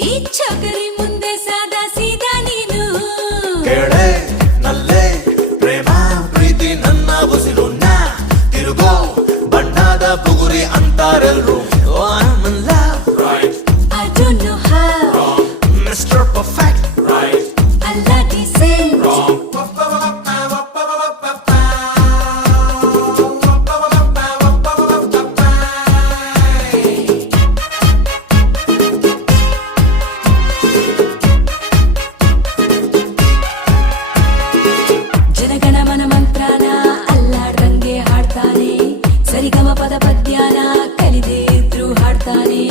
ಈ ಚಕರಿ ಮುಂದೆ ಸದಾ ಸೀದಾ ನೀನು ಕೆಡೆ ನಲ್ಲೆ ಪ್ರೇಮ ಪ್ರೀತಿ ನನ್ನ ಉಸಿರು ನಾ ತಿರುಗೋ ಬಣ್ಣದ ಬುಗುರಿ ಅಂತಾರೆಲ್ರು ಪದ ಪದ್ಯಾನ ಕಲಿದೇ ಇದ್ರು ಹಾಡ್ತಾನೆ